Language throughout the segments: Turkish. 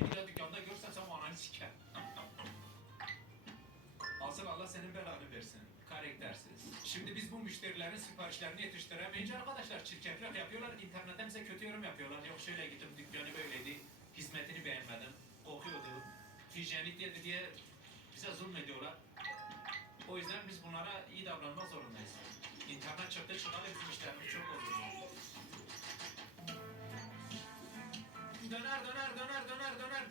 daha dükkanda görsem sen ananı siker. Asıl Allah senin belanı versin. Karaktersiz. Şimdi biz bu müşterilerin siparişlerini yetiştiremeyince arkadaşlar çirkeflik yapıyorlar. İnternetten bize kötü yorum yapıyorlar. Yok şöyle gittim dükkanı böyleydi. Hizmetini beğenmedim. Kokuyordu. Hijyenik dedi diye bize zulmediyorlar. O yüzden biz bunlara iyi davranmak zorundayız. İnternet çıktı çıkalı bizim işlerimiz çok oluyor.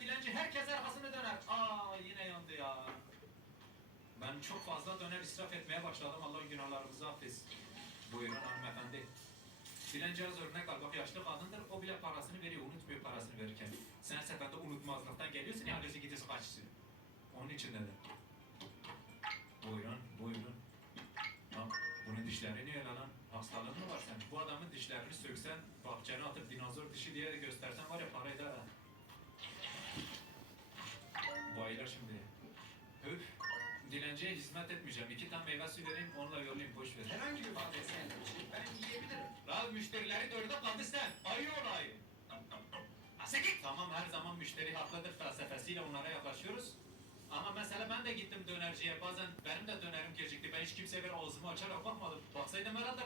Döner dilenci herkes arkasını döner. Aa yine yandı ya. Ben çok fazla döner israf etmeye başladım. Allah günahlarımızı affetsin. Buyurun hanımefendi. Dilenci az örnek al. Bak yaşlı kadındır. O bile parasını veriyor. Unutmuyor parasını verirken. Sen seferde unutmazlıktan geliyorsun ya. Gözü gidiyorsun kaçsın. Onun için dedim. Buyurun, buyurun. Lan bunun dişleri niye lan? Hastalığın mı var sen? Bu adamın dişlerini söksen, bahçene atıp dinozor dişi diye göstersen var ya parayı da. Dilenciye hizmet etmeyeceğim. İki tane meyve suyu vereyim, onunla yollayayım. Boş ver. Herhangi bir bir şey ben yiyebilirim. Lan müşterileri dörde kaldı sen. Ayı olayı. Asekik. Tamam her zaman müşteri haklıdır felsefesiyle onlara yaklaşıyoruz. Ama mesela ben de gittim dönerciye. Bazen benim de dönerim gecikti. Ben hiç kimseye bir ağzımı açarak bakmadım. Baksaydım herhalde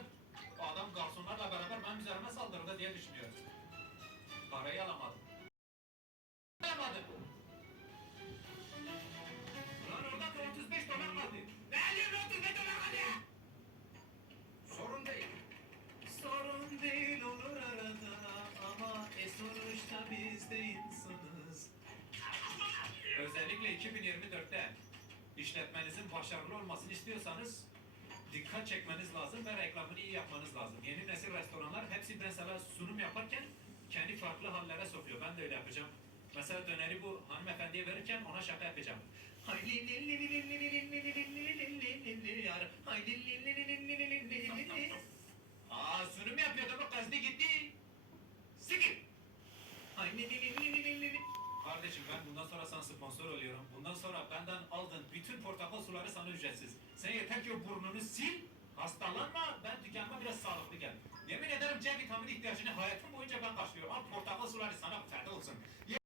adam garsonlarla beraber benim üzerime işletmenizin başarılı olmasını istiyorsanız dikkat çekmeniz lazım ve reklamını iyi yapmanız lazım. Yeni nesil restoranlar hepsi mesela sunum yaparken kendi farklı hallere sokuyor. Ben de öyle yapacağım. Mesela döneri bu hanımefendiye verirken ona şaka yapacağım. Aa Kardeşim ben bundan sonra sana sponsor oluyorum. Bundan sonra benden aldığın bütün portakal suları sana ücretsiz. Sen yeter ki burnunu sil, hastalanma, ben dükkanıma biraz sağlıklı gel. Yemin ederim C vitamini ihtiyacını hayatım boyunca ben karşılıyorum. Al portakal suları sana fayda olsun.